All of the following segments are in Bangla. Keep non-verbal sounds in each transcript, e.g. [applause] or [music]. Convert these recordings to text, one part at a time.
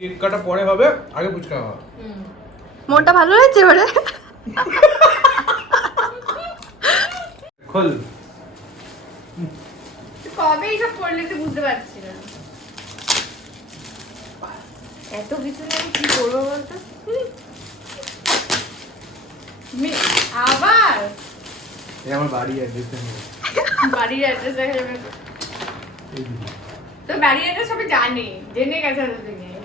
কেক পরে হবে আগে ফুচকা খাওয়া মনটা ভালো এবারে? খোল। কবে এইসব করলে তো বুঝতে পারছি না। এত কিছু নিয়ে আমি কি করব বলতো? আবার? এই আমার বাড়ি অ্যাড্রেস বাড়ির অ্যাড্রেস দেখা যাবে তো বাড়ির অ্যাড্রেস সবাই জানে জেনে গেছে এতদিনে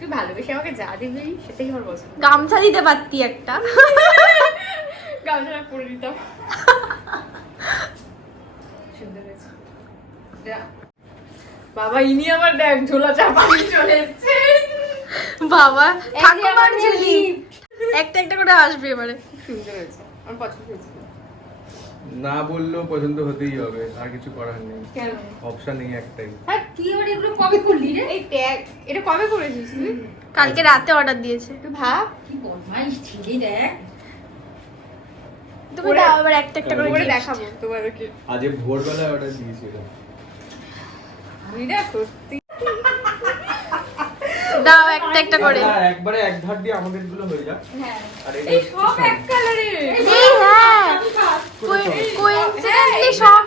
তুই ভালোবেসে আমাকে যা দিবি সেটাই আমার পছন্দ। গামছা দিতে পারতি একটা। গামছাটা পরে দিতাম সুন্দর হয়েছে। বাবা ইনি আমার দেখ ঝোলা চাপা চলে এসছে। বাবা ঠাকুমার ঝুলি। একটা একটা করে আসবে এবারে। সুন্দর হয়েছে। আমার পছন্দ হয়েছে। না বললেও পছন্দ হতেই হবে আর কিছু করার নেই। কেন? অপশন নেই একটাই। হ্যাঁ তুই আবার এগুলো কবে করলি রে? এই ট্যাগ এটা কবে করেছিস তুই? কালকে রাতে অর্ডার দিয়েছে। তুই ভাব। কি বদমাইশ ছেলে দেখ। তুমি দাও এবার একটা একটা করে। দেখাবো তোমাদেরকে। আজ ভোরবেলায় অর্ডার দিয়েছিল আমি না সত্যি দাও একটা একটা করে। একবারে এক ধার দিয়ে আমাদেরগুলো হয়ে যাক। হ্যাঁ। আর এই সব এক কালারের এই হ্যাঁ? কোইন্সিডেন্টলি সব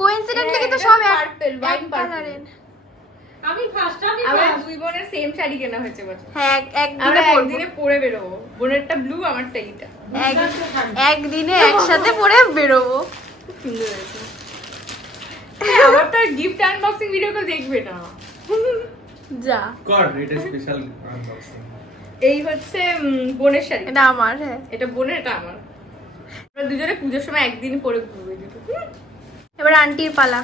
কোইন্সিডেন্টলি কিন্তু সব এক পার্পল ওয়াইন কালারের আমি ফার্স্ট আমি আমার দুই বোনের সেম শাড়ি কেনা হয়েছে বছর। হ্যাঁ একদিনে একদিনে পরে বেরোবো। বোনেরটা ব্লু আমারটা এইটা। একদিনে একসাথে পরে বেরোবো। খুব সুন্দর হয়েছে। হ্যাঁ, আমার তো গিফট আনবক্সিং ভিডিও কেউ দেখবে না। যা। কর এটা স্পেশাল এই হচ্ছে বোনের শাড়ি। এটা আমার হ্যাঁ। এটা বোনের এটা আমার। আমরা দুজনে পুজোর সময় একদিন পরে ঘুরবো এবার আন্টির পালা।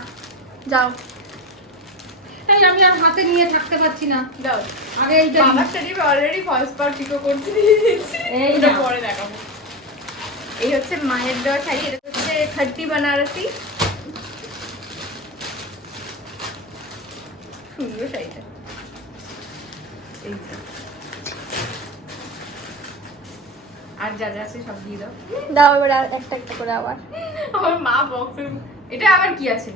যাও। তাই আমি আর হাতে নিয়ে থাকতে পারছি না। দাও আগে এইটা আমার শাড়ি অলরেডি ফলস পার পিকো করতে দিয়ে এই এটা পরে দেখাবো। এই হচ্ছে মায়ের দেওয়া শাড়ি এটা হচ্ছে খাট্টি বানারসি। সুন্দর শাড়িটা। এই যে। আর যা যা আছে সব দিয়ে দাও। দাও এবার একটা একটা করে আবার। আমার মা বক্সে এটা আবার কি আছে?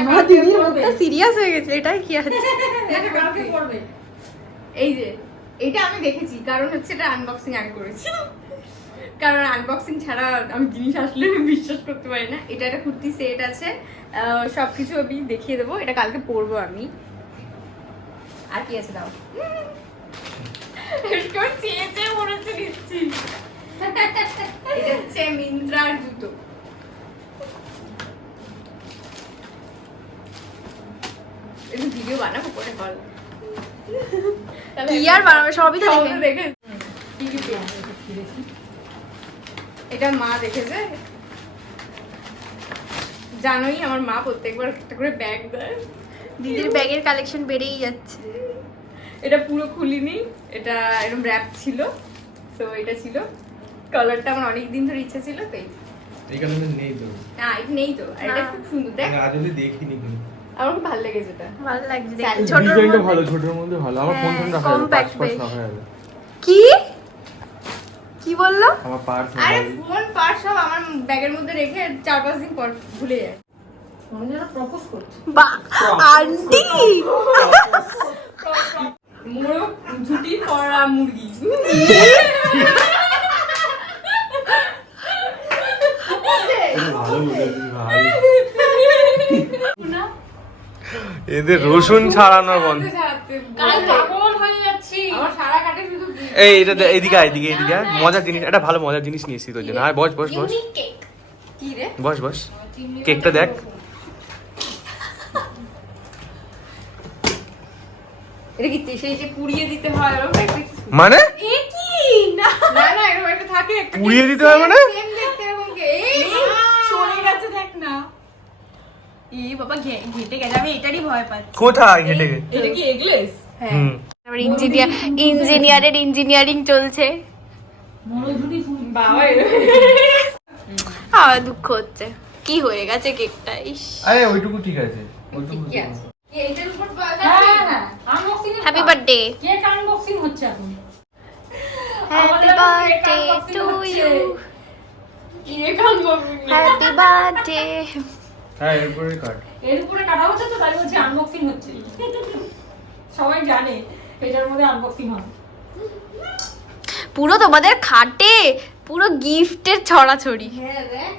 আমার দিদির মুখটা সিরিয়াস হয়ে গেছে এটাই কি আছে? [laughs] এটা কালকে পড়বে। এই যে এটা আমি দেখেছি কারণ হচ্ছে এটা আনবক্সিং আমি করেছি। কারণ আনবক্সিং ছাড়া আমি জিনিস আসলে বিশ্বাস করতে পারি না। এটা একটা কুর্তি সেট আছে সব কিছু আমি দেখিয়ে দেবো। এটা কালকে পরবো আমি। আর কি আছে দাও? [laughs] চেয়ে চেয়ে মনে হচ্ছে নিচ্ছি এটা হচ্ছে মিন্ত্রার জুতো। ভিডিও বানাবো পরে বল কি আর বানাবে? সবই তো দেখে তো দেখে কি কি পেয়েছে? এটা মা দেখেছে। জানোই আমার মা প্রত্যেকবার একটা করে ব্যাগ দেয়। দিদির ব্যাগের কালেকশন বেড়েই যাচ্ছে। এটা পুরো খুলিনি এটা এরকম র্যাপ ছিল তো এটা ছিল। কালারটা আমার অনেক দিন ধরে ইচ্ছা ছিল তো এই এইখানে নেই তো। না এটা নেই তো এটা খুব সুন্দর দেখ। না যদি দেখিনি কিন্তু আমার খুব ভালো লেগেছে এটা। ভালো লাগছে। ছোটর ডিজাইনটা মধ্যে- ভালো ছোটর মধ্যে ভালো। আমার ফোন ফোন রাখা পার্স পার্স রাখা যাবে। কি? কি বলল? আমার পার্স আরে ফোন পার সব আমার ব্যাগের মধ্যে রেখে চার পাঁচ দিন পর ভুলে যায়। আন্টি! মোরগ ঝুটি পড়া মুরগি। ভালো বলেছিস ভাই এদের রসুন ছাড়ানো বন্ধ। কাল পাগল হয়ে যাচ্ছি। আমার সারা কাটে শুধু এই এটা এদিকে এদিকে এদিকে। মজার জিনিস একটা ভালো মজার জিনিস নিয়েছি তোর জন্য। আয় বস বস বস। ইউনিক কেক কি রে? বস বস। কেকটা দেখ। এটা কি সেই যে পুড়িয়ে দিতে হয় এরকম একটা মানে? এ কি? না। না না এরকম একটা থাকে একটা পুড়িয়ে দিতে হয় মানে? সেম দেখতে এরকম কে? এই সরে গেছে দেখ না। ই বাবা ঘেটে গেছে। আমি এটারই ভয় পাচ্ছি। কোথায় হেঁটে গে এটা কি এগলেস? হ্যাঁ। আবার ইঞ্জিনিয়ার ইঞ্জিনিয়ারের ইঞ্জিনিয়ারিং চলছে। আমার দুঃখ হচ্ছে। কি হয়ে গেছে কেকটা? ইস। আরে ওইটুকু ঠিক আছে। ওইটুকু উপর হ্যাঁ হ্যাঁ unboxing happy birthday cake unboxing হচ্ছে এখন। Happy birthday to. ইউ ইয়ে কানবো হ্যাপি বার্থডে হ্যাঁ এরপরে কাট এর উপরে কাটা হচ্ছে তো তাই বলছি আনবক্সিং হচ্ছে। সবাই জানে এটার মধ্যে আনবক্সিং হয়। পুরো তোমাদের খাটে পুরো গিফটের ছড়াছড়ি। হ্যাঁ দেখ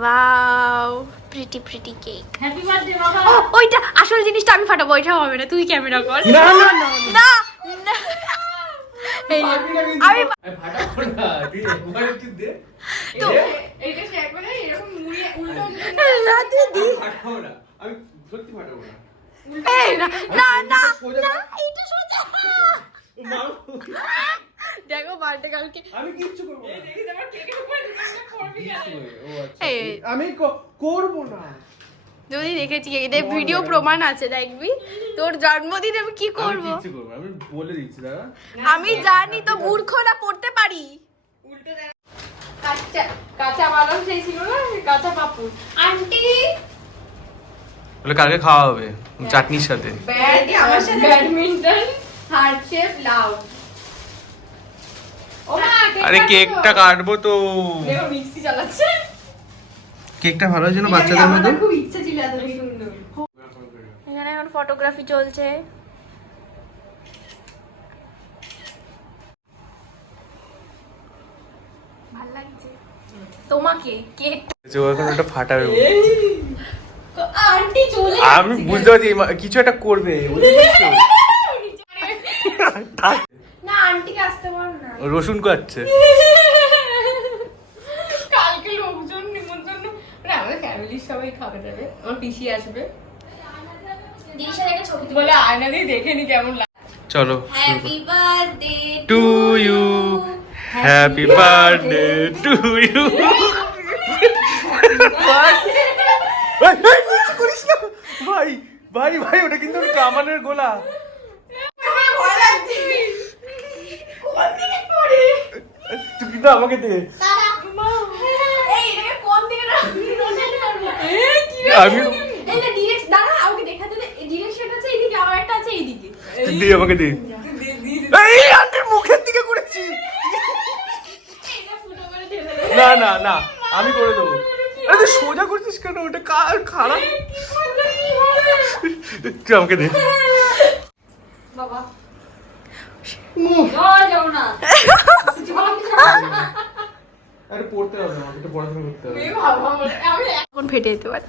wow pretty pretty cake happy birthday বাবা। ও ওইটা আসল জিনিসটা আমি ফাটাবো ওইটা হবে না তুই ক্যামেরা কর। না না না না। না। আমি ফাটাবো না তুই একবার একটু দে। তো এইটা সে একবারে এরকম মুড়িয়ে উল্টো না, তুই দি। আমি ফাটাবো না আমি সত্যি ফাটাবো না। এই না না না সোজা না এটা দেখো বার্থডে কালকে। আমি কিচ্ছু করব না। কেন? আচ্ছা। এই। আমি ক- করব না। যদি দেখেছি এটা ভিডিও প্রমাণ আছে দেখবি? তোর জন্মদিন আমি কি করব? আমি বলে দিচ্ছি দাদা। আমি জানি তো মূর্খ না। পড়তে পারি। উল্টো কাঁচা কাঁচা বাদাম সেই না কাঁচা পাপুর আন্টি! বলে কালকে খাওয়া হবে চাটনির সাথে। আমার সাথে ব্যাডমিন্টন হার্ট শেপ লাউ। আরে কেকটা কাটবো তো। দেখো মিক্সি চালাচ্ছে। কেকটা ভালো হয়েছে না বাচ্চাদের মধ্যে এখানে এখন ফটোগ্রাফি চলছে। তোমাকে কেক ফাটাবে আমি বুঝতে পারছি কিছু একটা করবে বুঝতে [laughs] আন্টিকে আসতে বল না। রসুন কাটছে। কালকে লোকজন নিমন্ত্রণ মানে আমাদের ফ্যামিলির সবাই খাবে যাবে আমার পিসি আসবে। দিশার একটা ছবি বলে আয়না দিয়ে দেখে নি কেমন লাগে চলো happy birthday to you happy birthday to you ভাই ভাই ভাই ওটা কিন্তু ওর কামানের গোলা। আমার একটা আছে এইদিকে তুই দে আমাকে দে এই আন্টির মুখের দিকে করেছি এইটা ফুটো করে ঢেলে দে না না না আমি করে দেবো। আরে তুই সোজা করছিস কেন? ওটা কার খারাপ? তুই আমাকে দে। বাবা। এখন ফেটে যেতে পারে।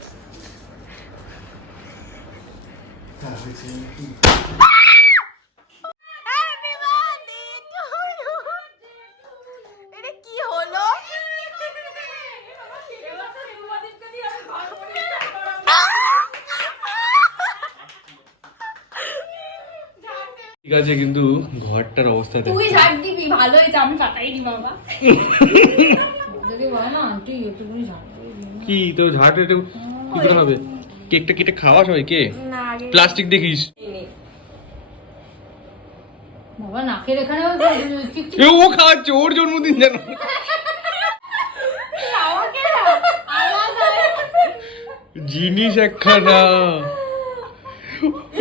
আছে কিন্তু ঘরটার অবস্থা তুই ঝাড় দিবি ভালো হয়েছে আমি কাটাইনি বাবা। যদি বলে না আন্টি এটুকুনি জানো কি তো ঝাড় একটু কি করে হবে? কেকটা কেটে খাওয়া সবাইকে না প্লাস্টিক দেখিস। বাবা নাকের এখানে ও খাওয়াচ্ছে ওর জন্মদিন জানো জিনিস একখানা।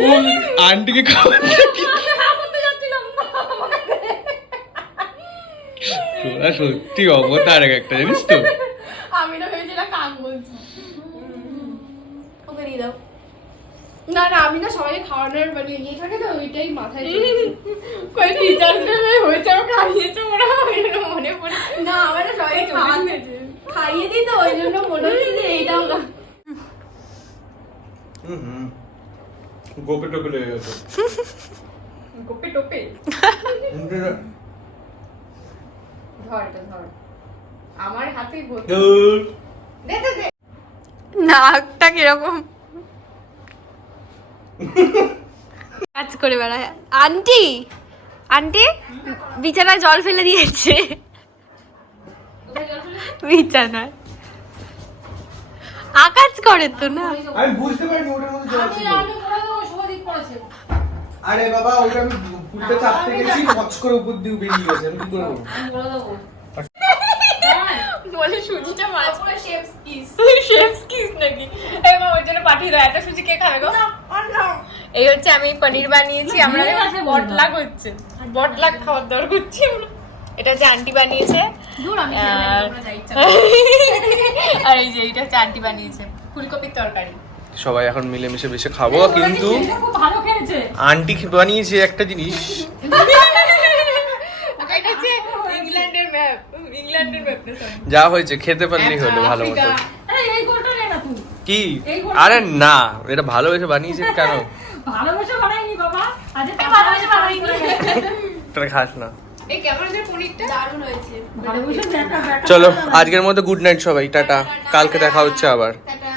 ও আন্টিকে খাওয়াচ্ছে তোরা সত্যি অবতার একটা জানিস তো। আমি না ভেবেছিলাম কাক বলছি। ওকে দিয়ে দাও। না না আমি না সবাই খাওয়ানোর মানে ইয়ে থাকে তো ওইটাই মাথায় কই টিচার হয়েছে আমার খাইয়েছে ওরা মনে পড়ে না আমার সবাই খাওয়াতে খাইয়ে দিই তো ওই জন্য মনে হচ্ছে যে এইটাও না গোপে টোপে লেগে গেছে। গোপে টোপে? ধর এটা ধর। আমার হাতেই ভর্তি। দে দে দে। নাকটা কীরকম? কাজ করে বেড়ায়। আন্টি আন্টি বিছানায় জল ফেলে দিয়েছে। বিছানায়। আকাজ করে তো না। আমি বুঝতে পারিনি ওটার মধ্যে জল ছিল রান্না করে দেবো শুভ দিক পড়েছে আরে বাবা ওটা আমি উল্টে চাপতে গেছি মচ করে উপর দিয়ে বেরিয়ে গেছে আমি কি করে বলব? আমি বলে সুজিটা মাছ। পুরো শেপস কিস শেফস কিস নাকি? এই মা ওই জন্য পাঠিয়ে দাও এত সুজি কে খাবে গো? এই হচ্ছে আমি পনির বানিয়েছি আমরা। বটলাক হচ্ছে। বটলাক খাওয়ার করছি আমরা এটা হচ্ছে আন্টি বানিয়েছে। আর- এই যে হচ্ছে আন্টি বানিয়েছে। ফুলকপির তরকারি। সবাই এখন মিলেমিশে বেশে খাব কিন্তু আন্টি বানিয়েছে একটা জিনিস। এটা হচ্ছে ইংল্যান্ডের ম্যাপ ইংল্যান্ডের ম্যাপ না sorry। যা হয়েছে খেতে পারলেই হলো ভালো মতো। কি? আরে না। এটা ভালোবেসে বানিয়েছে কেন? [laughs] ভালোবেসে বানাইনি বাবা। আজ আমি ভালোবেসে বানাইনি। তোরা খাস না। চলো আজকের মতো গুড নাইট সবাই টাটা। কালকে দেখা হচ্ছে আবার। টাটা।